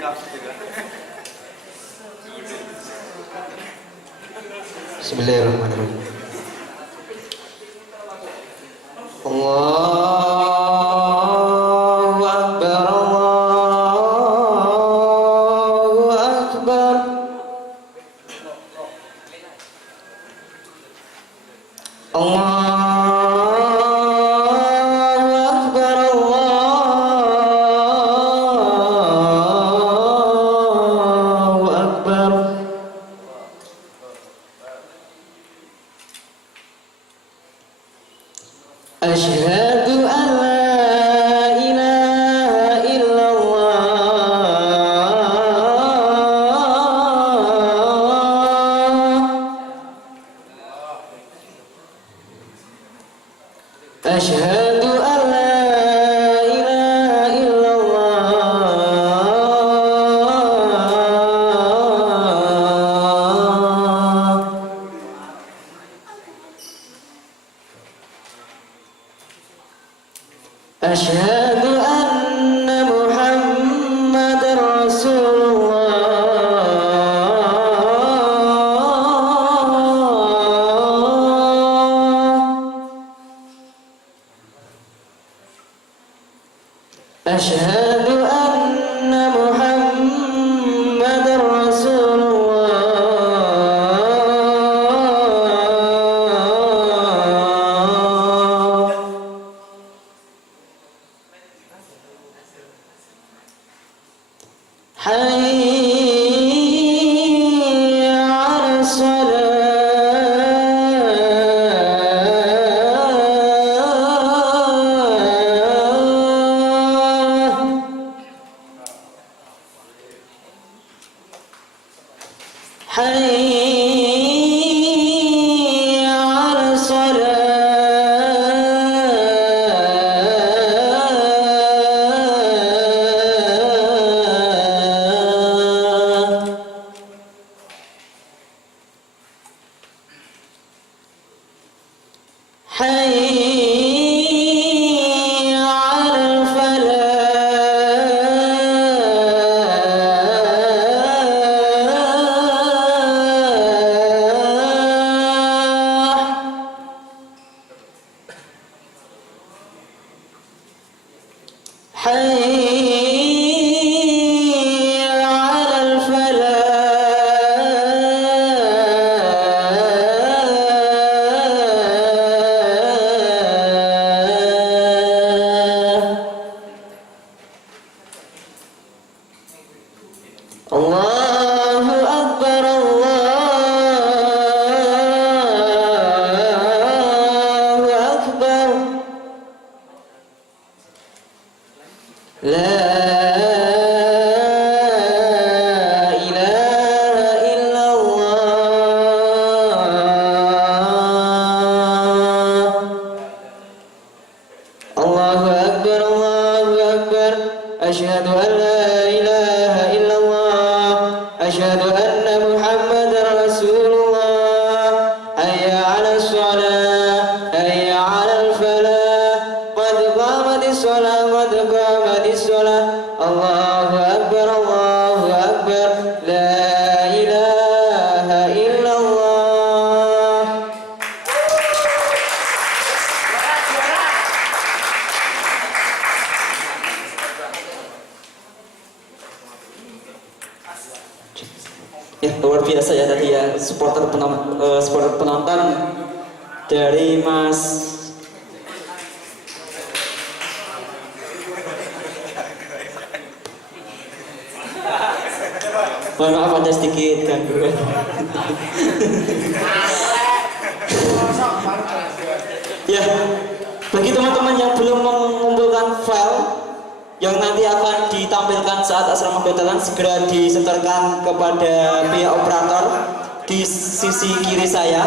Bismillahirrahmanirrahim. Allahu Akbar, Allahu Akbar. Asyhadu an la ilaha illallah. Asyhadu an la ilaha illallah. Asyhadu anna Muhammadar Rasulullah. Asyhadu anna Muhammadar Rasulullah. Hayya 'alas shalah. Hayya 'alas shalah. Hayya 'alal falah. Hayya 'alal falah. Allahu Akbar, Allahu Akbar. La ilaha illallah. Allahu Akbar, Allahu Akbar. Asyhadu an la ilaha illallah. Asyhadu anna Muhammadar Rasulullah. Hayya 'alas shalah, hayya 'alal falah. Qad qamatis shalah, qad qamatis shalah. Allahu Akbar, Allahu Akbar. La ilaha illallah. Ya, luar biasa ya tadi ya supporter penonton dari Mas mohon maaf ada sedikit gangguan. Ya, bagi teman-teman yang belum mengumpulkan file yang nanti akan ditampilkan saat asrama Batalan, segera disetorkan kepada pihak operator di sisi kiri saya.